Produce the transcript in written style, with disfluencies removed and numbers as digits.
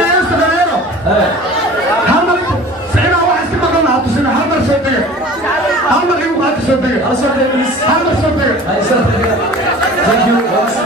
dhageysta dhalinyaro hal mar sicina waxa iska maqan lahaa tusina hal mar soo dega hal mar igu qaata soo dega hal mar soo dega Thank you.